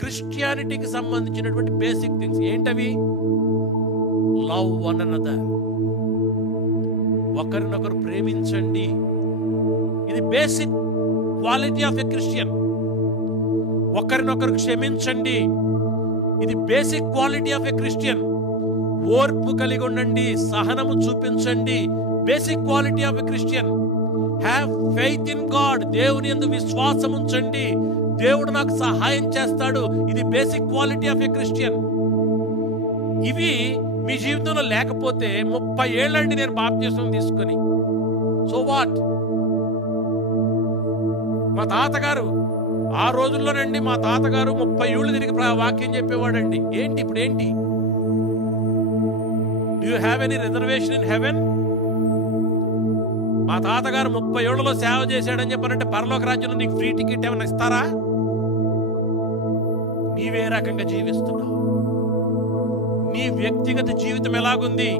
క్రిస్టియానిటీకి సంబంధించినటువంటి basic things ఏంటవి? Love one another, ఒకరినొకరు ప్రేమించండి. ఇది basic quality of a Christian. ఒకరినొకరు క్షమించండి, ఇది basic quality of a Christian. ఓర్పు కలిగి ఉండండి, సహనము చూపించండి, basic quality of a Christian. Have faith in God, దేవుని యందు విశ్వాసం ఉంచండి, దేవుడు నాకు సహాయం చేస్తాడు, ఇది basic quality of a Christian. ఇవి మీ జీవితంలో లేకపోతే 30 ఏళ్ళండి నేను బాప్తిసం తీసుకొని. So what? మా తాతగారు ఆ రోజుల్లోనండి, మా తాతగారు 30 ఏళ్ళు తిరిగి వాక్యం చెప్పేవాడండి. ఏంటి ఇప్పుడు ఏంటి? Do you have any reservation in heaven? మా తాతగారు 30 ఏళ్లలో సేవ చేశాడని చెప్పారంటే పరలోక రాజ్యంలో నీకు ఫ్రీ టికెట్ ఏమైనా ఇస్తారా? నీవే రకంగా జీవిస్తున్నావు? నీ వ్యక్తిగత జీవితం ఎలాగుంది?